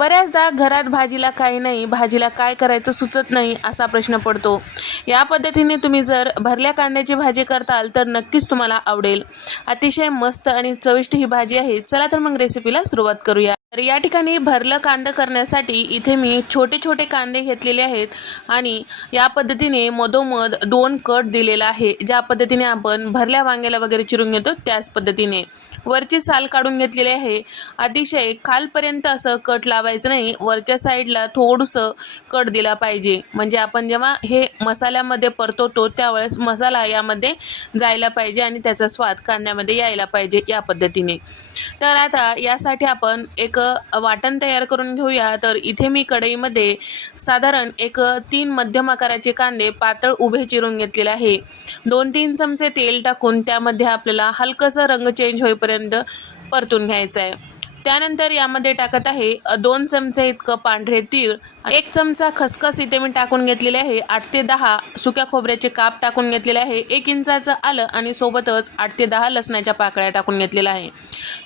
बऱ्याचदा घरात भाजीला काही नाही भाजीला काय करायचं सुचत नाही असा प्रश्न पडतो. या पद्धतीने तुम्ही जर भरल्या कांद्याची भाजी करताल तर नक्कीच तुम्हाला आवडेल. अतिशय मस्त आणि चविष्ट ही भाजी आहे. चला तर मग रेसिपीला सुरुवात करूया. तर या ठिकाणी भरलं कांदा करण्यासाठी इथे मी छोटे छोटे कांदे घेतलेले आहेत आणि या पद्धतीने मधोमध दोन कट दिलेला आहे. ज्या पद्धतीने आपण भरल्या वांग्याला वगैरे चिरून घेतो त्याच पद्धतीने. वरची साल काढून घेतलेली आहे. अतिशय खालपर्यंत असं कट लावायचं नाही. वरच्या साईडला थोडंसं कट दिला पाहिजे. म्हणजे आपण जेव्हा हे मसाल्यामध्ये परतवतो त्यावेळेस मसाला यामध्ये जायला पाहिजे आणि त्याचा स्वाद कांद्यामध्ये यायला पाहिजे या पद्धतीने. तर आता यासाठी आपण एक वाटण तयार करून घेऊया. तर इथे मी कढईमध्ये साधारण एक तीन मध्यम आकाराचे कांदे पातळ उभे चिरून घेतलेले आहे. दोन तीन चमचे तेल टाकून त्यामध्ये आपल्याला हलकंसं रंग चेंज होईपर्यंत परतून घ्यायचं आहे त्यानंतर यामध्ये टाकत आहे दोन चमचे इतकं पांढरे तीळ एक चमचा खसखस इथे मी टाकून घेतलेले आहे आठ ते दहा सुक्या खोबऱ्याचे काप टाकून घेतलेले आहे एक इंचाचं आलं आणि सोबतच आठ ते दहा लसणाच्या पाकळ्या टाकून घेतलेल्या आहे.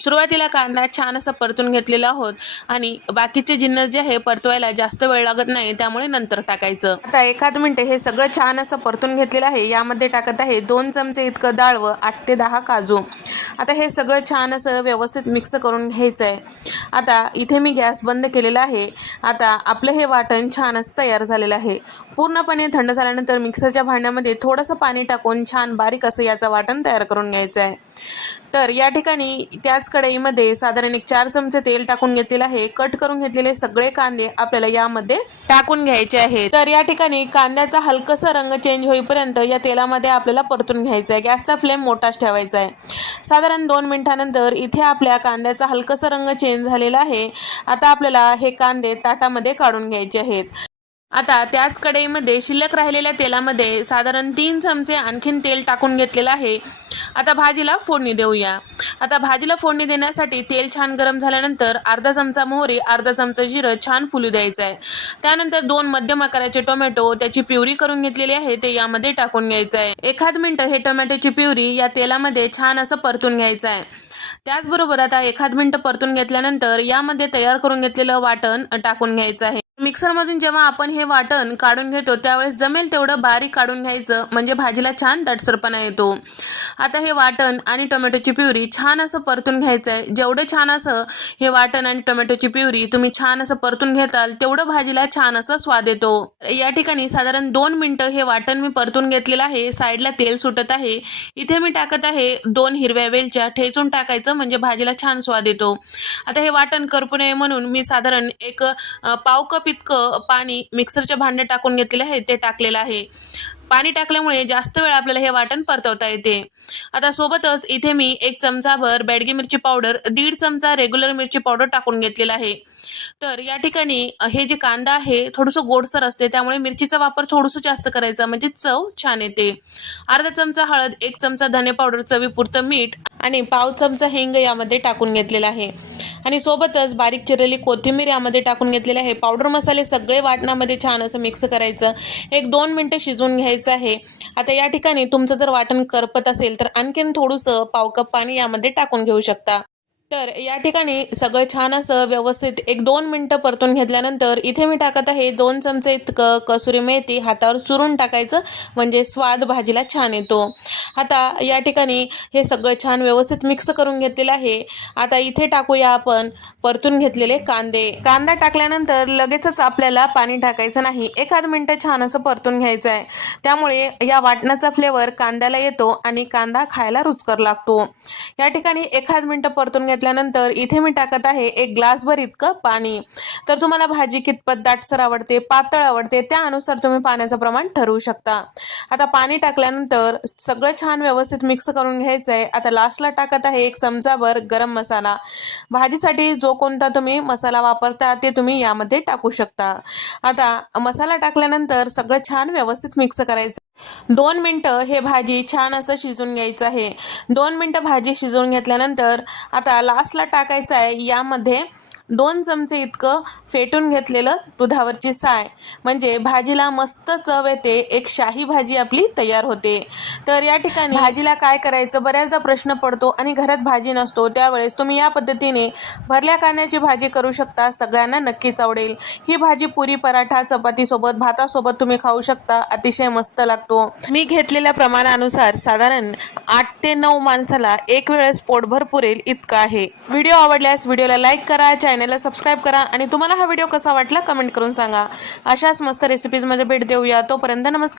सुरुवातीला कांदा छान असा परतून घेतलेला आहोत आणि बाकीचे जिन्नस जे आहे परतवायला जास्त वेळ लागत नाही त्यामुळे नंतर टाकायचं. आता एखाद मिनिट हे सगळं छान असं परतून घेतलेलं आहे यामध्ये टाकत आहे दोन चमचे इतकं डाळवं आठ ते दहा काजू. आता हे सगळं छान असं व्यवस्थित मिक्स करून घ्यायचं आहे. आता इथे मी गॅस बंद केलेला आहे. आता आपलं हे वाटण छान असं तयार झालेलं आहे. पूर्णपणे थंड झाल्यानंतर मिक्सरच्या भांड्यामध्ये थोडंसं पाणी टाकून छान बारीक असं याचं वाटण तयार करून घ्यायचं आहे. तर या ठिकाणी त्याच कढईमध्ये साधारण एक चार चमचे तेल टाकून घेतलेलं आहे. कट करून घेतलेले सगळे कांदे आपल्याला यामध्ये टाकून घ्यायचे आहेत. तर या ठिकाणी कांद्याचा हलकसा रंग चेंज होईपर्यंत या तेलामध्ये आपल्याला परतून घ्यायचा आहे. गॅसचा फ्लेम मोठाच ठेवायचा आहे. साधारण दोन मिनिटानंतर इथे आपल्या कांद्याचा हलकसा रंग चेंज झालेला आहे. आता आपल्याला हे कांदे ताटामध्ये काढून घ्यायचे आहेत. आता त्याच कढईमध्ये शिल्लक राहिलेल्या तेलामध्ये साधारण तीन चमचे आणखीन तेल टाकून घेतलेलं आहे. आता भाजीला फोडणी देऊया. आता भाजीला फोडणी देण्यासाठी तेल छान गरम झाल्यानंतर अर्धा चमचा मोहरी अर्धा चमचा जिरं छान फुलू द्यायचं आहे त्यानंतर दोन मध्यम आकाराचे टोमॅटो त्याची प्युरी करून घेतलेली आहे ते यामध्ये टाकून घ्यायचं आहे एखाद मिनटं हे टोमॅटोची प्युरी या तेलामध्ये छान असं परतून घ्यायचं आहे त्याचबरोबर आता एखाद मिनटं परतून घेतल्यानंतर यामध्ये तयार करून घेतलेलं वाटण टाकून घ्यायचं आहे. मिक्सरमधून जेव्हा आपण हे वाटण काढून घेतो त्यावेळेस जमेल तेवढं बारीक काढून घ्यायचं. म्हणजे भाजीला छान दटसरपणा येतो. आता हे वाटण आणि टोमॅटोची प्युरी छान असं परतून घ्यायचं आहे जेवढं छान असं हे वाटण आणि टोमॅटोची प्युरी तुम्ही छान असं परतून घेताल तेवढं भाजीला छान असं स्वाद येतो. या ठिकाणी साधारण दोन मिनटं हे वाटण मी परतून घेतलेलं आहे. साईडला तेल सुटत आहे. इथे मी टाकत आहे दोन हिरव्या वेलच्या. ठेचून टाकायचं म्हणजे भाजीला छान स्वाद येतो. आता हे वाटण करपू नये म्हणून मी साधारण एक पाव कप इतकं पाणी मिक्सरच्या भांड्यात टाकून घेतलेले आहे ते टाकलेलं आहे. पाणी टाकल्यामुळे जास्त वेळ आपल्याला हे वाटण परतवता येते. आता सोबतच इथे मी एक चमचाभर बॅडगी मिरची पावडर दीड चमचा रेग्युलर मिरची पावडर टाकून घेतलेला आहे. तर या ठिकाणी हे जे कांदा आहे थोडंसं गोडसर असते त्यामुळे मिरचीचा वापर थोडंसं जास्त करायचा म्हणजे चव छान येते. अर्धा चमचा हळद एक चमचा धने पावडर चवीपुरतं मीठ आणि पाव चमचा हिंग यामध्ये टाकून घेतलेला आहे. आणि सोबतच बारीक चिरलेली कोथिंबीर यामध्ये टाकून घेतलेली आहे. पावडर मसाले सगळे वाटणामध्ये छान असं मिक्स करायचं. एक दोन मिनटं शिजवून घ्यायचं आहे. आता या ठिकाणी तुमचं जर वाटण करपत असेल तर आणखीन थोडंसं पाव कप पाणी यामध्ये टाकून घेऊ शकता. तर या ठिकाणी सगळं छान असं व्यवस्थित एक दोन मिनटं परतून घेतल्यानंतर इथे मी टाकत आहे दोन चमचे इतकं कसुरी मेथी हातावर चुरून टाकायचं म्हणजे स्वाद भाजीला छान येतो. आता या ठिकाणी हे सगळं छान व्यवस्थित मिक्स करून घेतलेलं आहे. आता इथे टाकूया आपण परतून घेतलेले कांदे. कांदा टाकल्यानंतर लगेचच आपल्याला पाणी टाकायचं नाही. एखाद मिनटं छान असं परतून घ्यायचं आहे त्यामुळे या वाटणाचा फ्लेवर कांद्याला येतो आणि कांदा खायला रुचकर लागतो. या ठिकाणी एखाद मिनटं परतून घेतल्यानंतर इथे मी टाकत आहे एक ग्लासभर इतकं पाणी. तर तुम्हाला भाजी कितपत दाटसर आवडते पातळ आवडते त्यानुसार तुम्ही पाण्याचं प्रमाण ठरवू शकता. आता पाणी टाकल्यानंतर सगळं छान व्यवस्थित मिक्स करून घ्यायचं आहे आता लास्टला टाकत आहे एक चमचाभर गरम मसाला. भाजीसाठी जो कोणता तुम्ही मसाला वापरता ते तुम्ही यामध्ये टाकू शकता. आता मसाला टाकल्यानंतर सगळं छान व्यवस्थित मिक्स करायचं. दोन मिनटं हे भाजी छान असं शिजून घ्यायचं आहे. दोन मिनटं भाजी शिजवून घेतल्यानंतर आता लास्टला टाकायचं आहे. यामध्ये दोन चमचे इतकं फेटून घेतलेलं दुधावरची साय. म्हणजे भाजीला मस्त चव येते एक शाही भाजी आपली तयार होते. तर या ठिकाणी भाजीला काय करायचं? बऱ्याचदा प्रश्न पडतो आणि घरात भाजी नसतो त्यावेळेस तुम्ही या पद्धतीने भरल्या कांद्याची भाजी करू शकता सगळ्यांना नक्कीच आवडेल. ही भाजी पुरी पराठा चपातीसोबत भातासोबत तुम्ही खाऊ शकता अतिशय मस्त लागतो. मी घेतलेल्या प्रमाणानुसार साधारण आठ ते नऊ माणसाला एक वेळेस पोटभर पुरेल इतका आहे. व्हिडिओ आवडल्यास व्हिडिओला लाईक करा चॅनलला सबस्क्राईब करा आणि तुम्हाला हा व्हिडिओ कसा वाटला कमेंट करून सांगा. अशाच मस्त रेसिपीजमध्ये भेट देऊया. तोपर्यंत नमस्कार.